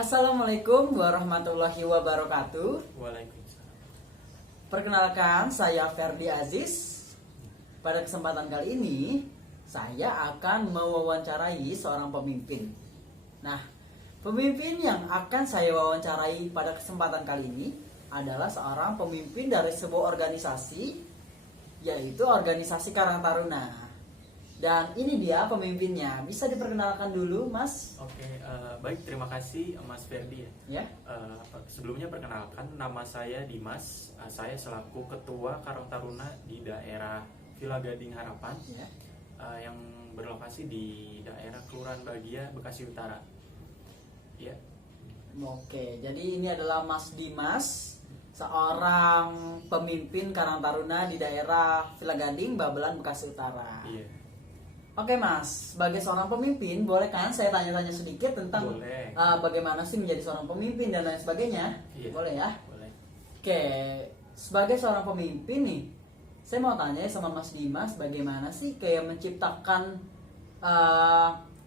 Assalamualaikum warahmatullahi wabarakatuh. Waalaikumsalam. Perkenalkan, saya Ferdi Aziz. Pada kesempatan kali ini, saya akan mewawancarai seorang pemimpin. Nah, pemimpin yang akan saya wawancarai pada kesempatan kali ini adalah seorang pemimpin dari sebuah organisasi, yaitu organisasi Karang Taruna. Dan ini dia pemimpinnya. Bisa diperkenalkan dulu, Mas? Oke, baik, terima kasih Mas Ferdi ya. Ya. Sebelumnya perkenalkan, nama saya Dimas. Saya selaku Ketua Karang Taruna di daerah Villa Gading Harapan, Ya. yang berlokasi di daerah Kelurahan Bahagia, Bekasi Utara. Ya. Oke, jadi ini adalah Mas Dimas, seorang pemimpin Karang Taruna di daerah Villa Gading, Babelan, Bekasi Utara. Iya. Oke Mas, sebagai seorang pemimpin, boleh kan saya tanya-tanya sedikit tentang Boleh. bagaimana sih menjadi seorang pemimpin dan lain sebagainya? Iya. Boleh ya? Boleh. Oke, sebagai seorang pemimpin nih, saya mau tanya sama Mas Dimas, bagaimana sih kayak menciptakan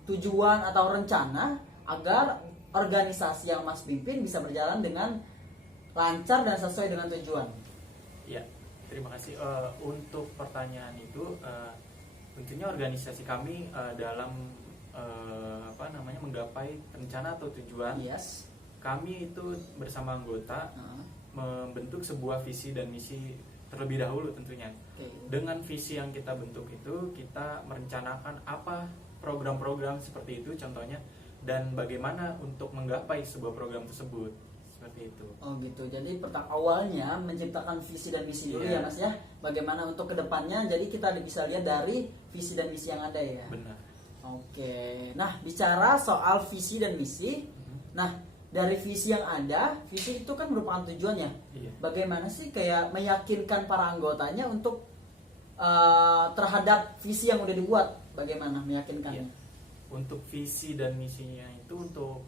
tujuan atau rencana agar organisasi yang Mas pimpin bisa berjalan dengan lancar dan sesuai dengan tujuan? Ya, terima kasih. Untuk pertanyaan itu, tentunya organisasi kami dalam menggapai rencana atau tujuan. Yes. Kami itu bersama anggota Nah, membentuk sebuah visi dan misi terlebih dahulu tentunya. oke. Dengan visi yang kita bentuk itu, kita merencanakan apa program-program seperti itu contohnya, dan bagaimana untuk menggapai sebuah program tersebut. Seperti itu. Oh gitu. Jadi awalnya menciptakan visi dan misi dulu Iya. ya Mas ya. Bagaimana untuk kedepannya? Jadi kita bisa lihat dari visi dan misi yang ada ya. Benar. Oke. Nah, bicara soal visi dan misi. Nah, dari visi yang ada, visi itu kan merupakan tujuannya. Iya. Bagaimana sih kayak meyakinkan para anggotanya untuk terhadap visi yang udah dibuat? Bagaimana meyakinkannya? Iya. Untuk visi dan misinya itu untuk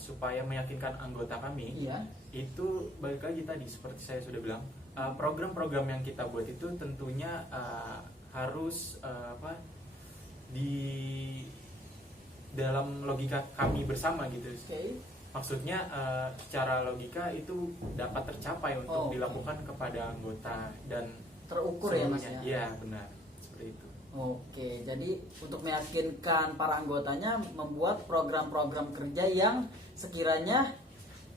supaya meyakinkan anggota kami. Iya. Itu balik lagi tadi seperti saya sudah bilang, program-program yang kita buat itu tentunya harus di dalam logika kami bersama gitu. Oke. Maksudnya secara logika itu dapat tercapai untuk Oke. dilakukan kepada anggota dan Terukur ya Mas seluruhnya. ya. Iya, benar. Seperti itu. Oke, jadi untuk meyakinkan para anggotanya membuat program-program kerja yang sekiranya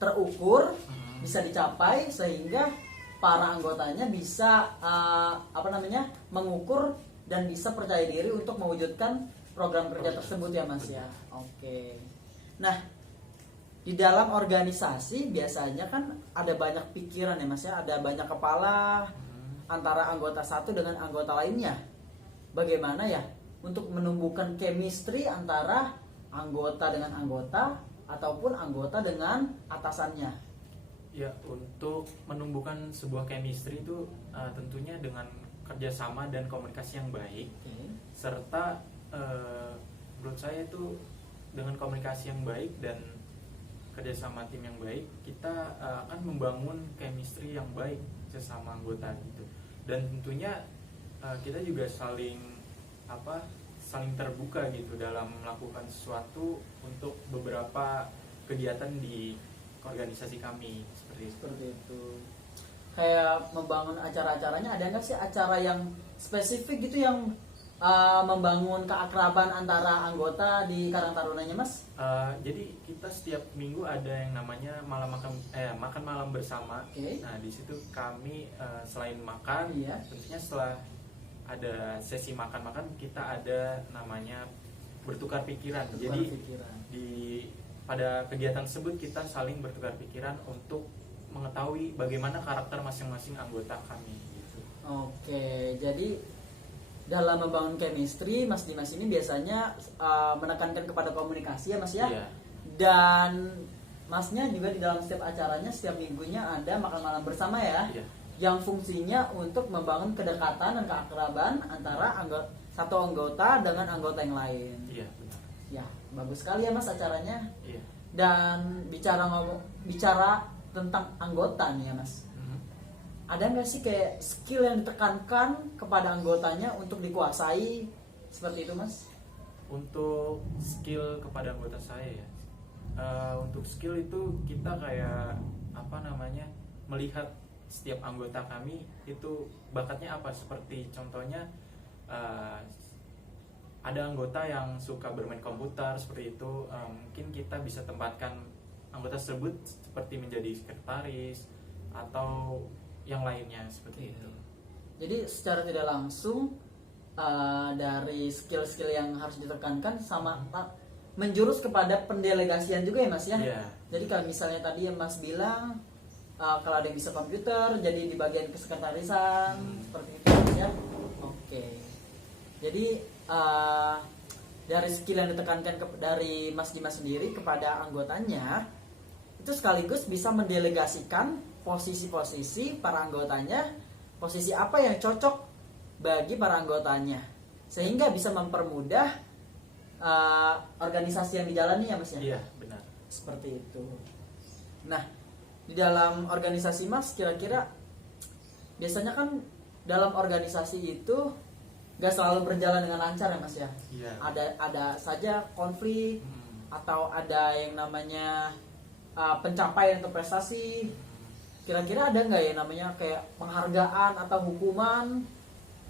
terukur, bisa dicapai sehingga para anggotanya bisa mengukur dan bisa percaya diri untuk mewujudkan program kerja tersebut ya Mas ya. Oke. Nah, di dalam organisasi biasanya kan ada banyak pikiran ya Mas ya, ada banyak kepala antara anggota satu dengan anggota lainnya. Bagaimana ya untuk menumbuhkan chemistry antara anggota dengan anggota ataupun anggota dengan atasannya? Ya, untuk menumbuhkan sebuah chemistry itu tentunya dengan kerjasama dan komunikasi yang baik, Oke. serta menurut saya itu dengan komunikasi yang baik dan kerjasama tim yang baik, kita akan membangun chemistry yang baik sesama anggota gitu. Dan tentunya kita juga saling terbuka gitu dalam melakukan sesuatu untuk beberapa kegiatan di organisasi kami seperti itu. Seperti itu. Kayak membangun acara-acaranya, ada nggak sih acara yang spesifik gitu yang membangun keakraban antara anggota di Karang Tarunanya Mas? Jadi kita setiap minggu ada yang namanya makan malam bersama. Oke. Nah, di situ kami selain makan, Iya. tentunya setelah ada sesi makan-makan kita ada namanya bertukar pikiran. Jadi Berpikiran. pada kegiatan tersebut kita saling bertukar pikiran untuk mengetahui bagaimana karakter masing-masing anggota kami gitu. Oke, jadi dalam membangun chemistry Mas Dimas ini biasanya menekankan kepada komunikasi ya Mas ya. Iya. Dan Masnya juga di dalam setiap acaranya setiap minggunya ada makan malam bersama ya. Iya. Yang fungsinya untuk membangun kedekatan dan keakraban antara satu anggota dengan anggota yang lain. Iya, benar. Ya, bagus sekali ya Mas acaranya. Iya. Dan bicara tentang anggota nih ya Mas. Ada nggak sih kayak skill yang ditekankan kepada anggotanya untuk dikuasai seperti itu Mas? Untuk skill kepada anggota saya ya, Untuk skill itu kita kayak apa namanya, melihat setiap anggota kami itu bakatnya apa. Seperti contohnya ada anggota yang suka bermain komputer seperti itu, mungkin kita bisa tempatkan anggota tersebut seperti menjadi sekretaris atau yang lainnya seperti itu. Jadi secara tidak langsung dari skill-skill yang harus ditekankan sama menjurus kepada pendelegasian juga ya Mas ya. Iya. Jadi kalau misalnya tadi yang Mas bilang kalau ada yang bisa komputer jadi di bagian kesekretarisan seperti itu Mas ya. Oke. Jadi dari skill yang ditekankan dari Mas Dimas sendiri kepada anggotanya itu sekaligus bisa mendelegasikan posisi-posisi para anggotanya, posisi apa yang cocok bagi para anggotanya, sehingga bisa mempermudah organisasi yang dijalani ya Mas ya. Iya, benar. Seperti itu. Nah, di dalam organisasi Mas kira-kira biasanya kan dalam organisasi itu gak selalu berjalan dengan lancar ya Mas ya. Iya. Ada saja konflik atau ada yang namanya pencapaian atau prestasi. Kira-kira ada nggak ya namanya kayak penghargaan atau hukuman,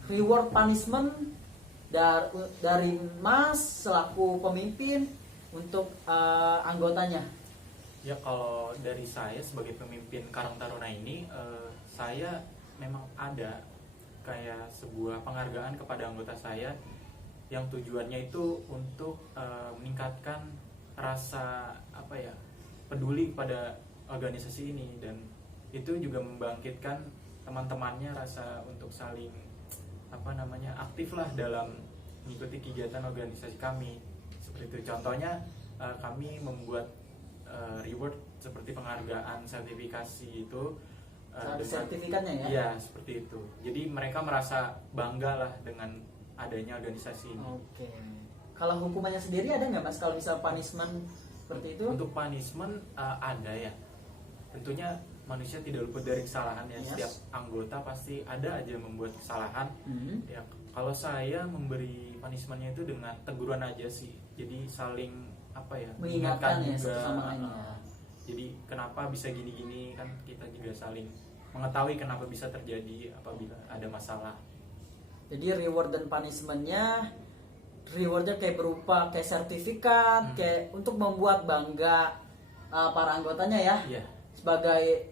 reward punishment dari Mas selaku pemimpin untuk anggotanya? Ya, kalau dari saya sebagai pemimpin Karang Taruna ini, saya memang ada kayak sebuah penghargaan kepada anggota saya yang tujuannya itu untuk meningkatkan rasa apa ya, peduli pada organisasi ini, dan itu juga membangkitkan teman-temannya rasa untuk saling apa namanya, aktif lah dalam mengikuti kegiatan organisasi kami seperti itu. Contohnya kami membuat reward seperti penghargaan sertifikasi itu Sertifikatnya ya? Iya, seperti itu. Jadi mereka merasa bangga lah dengan adanya organisasi ini. Oke. Kalau hukumannya sendiri ada nggak Mas? Kalau misal punishment seperti itu? Untuk punishment ada ya. Tentunya manusia tidak luput dari kesalahan ya. Yes. Setiap anggota pasti ada aja membuat kesalahan. Ya, kalau saya memberi punishmentnya itu dengan teguran aja sih. Jadi saling apa ya? Mengingatkan ya juga, satu sama lain ya. Jadi kenapa bisa gini-gini, kan kita juga saling mengetahui kenapa bisa terjadi apabila ada masalah. Jadi reward dan punishmentnya, rewardnya kayak berupa kayak sertifikat, kayak untuk membuat bangga para anggotanya ya. Iya. Sebagai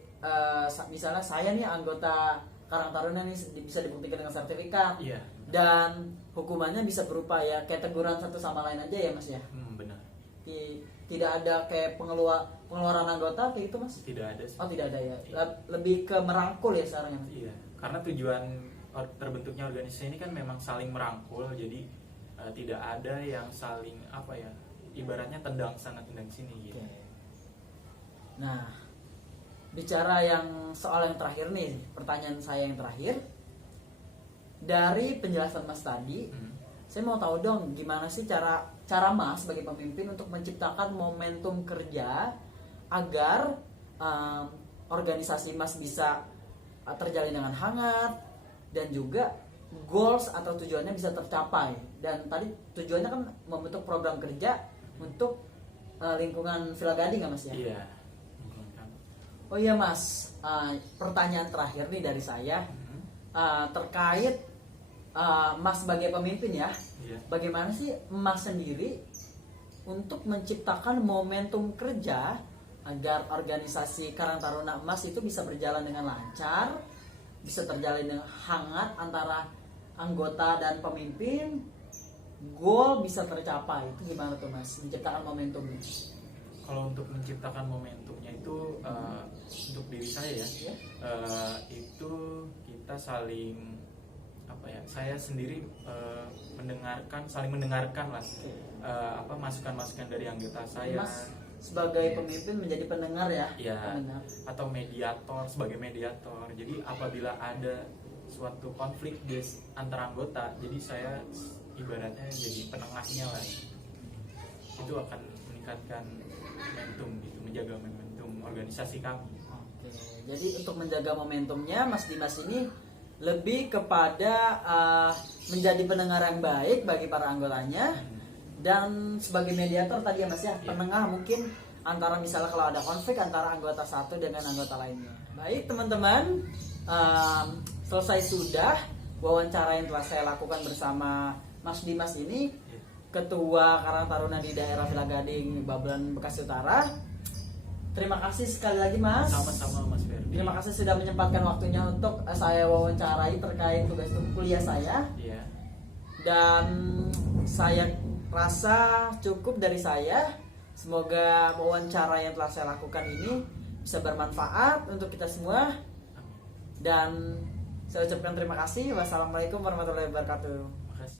misalnya saya nih anggota Karang Taruna nih bisa dibuktikan dengan sertifikat. Iya. Dan hukumannya bisa berupa ya kayak teguran satu sama lain aja ya Mas ya. Benar. Tidak ada kayak pengeluaran anggota kayak itu Mas? Tidak ada sih. Oh tidak ada ya. Iya. Lebih ke merangkul ya sekarang ya. Iya. Karena tujuan terbentuknya organisasi ini kan memang saling merangkul, jadi tidak ada yang saling apa ya, ibaratnya tendang sana tendang sini gitu. Oke. Nah, bicara yang soal yang terakhir nih, pertanyaan saya yang terakhir. Dari penjelasan Mas tadi, saya mau tahu dong gimana sih cara Mas sebagai pemimpin untuk menciptakan momentum kerja agar organisasi Mas bisa terjalin dengan hangat dan juga goals atau tujuannya bisa tercapai. Dan tadi tujuannya kan membentuk program kerja untuk lingkungan Villa Gading nggak Mas ya? Iya. Oh iya Mas, pertanyaan terakhir nih dari saya terkait Mas sebagai pemimpin ya. Iya. Bagaimana sih Mas sendiri untuk menciptakan momentum kerja agar organisasi Karang Taruna Mas itu bisa berjalan dengan lancar, bisa terjalin dengan hangat antara anggota dan pemimpin, goal bisa tercapai. Itu gimana tuh Mas menciptakan momentumnya? Kalau untuk menciptakan momentumnya itu untuk diri saya ya, itu kita saling apa ya, saya sendiri saling mendengarkan lah apa masukan-masukan dari anggota saya. Mas sebagai pemimpin menjadi pendengar ya? Ya, Pendengar. atau mediator, sebagai mediator. Jadi apabila ada suatu konflik antara anggota, jadi saya ibaratnya jadi penengahnya lah. Itu akan meningkatkan momentum gitu, menjaga momentum organisasi kami. Oke, jadi untuk menjaga momentumnya Mas Dimas ini lebih kepada menjadi pendengar yang baik bagi para anggotanya dan sebagai mediator tadi ya Mas ya, penengah mungkin antara misalnya kalau ada konflik antara anggota satu dengan anggota lainnya. Baik teman-teman, selesai sudah wawancara yang telah saya lakukan bersama Mas Dimas ini, Ketua Karang Taruna di daerah Villa Gading, Babelan, Bekasi Utara. Terima kasih sekali lagi Mas. Sama-sama Mas Ferdi. Terima kasih sudah menyempatkan waktunya untuk saya wawancarai terkait tugas kuliah saya. Iya. Dan saya rasa cukup dari saya. Semoga wawancara yang telah saya lakukan ini bisa bermanfaat untuk kita semua. Dan saya ucapkan terima kasih. Wassalamualaikum warahmatullahi wabarakatuh.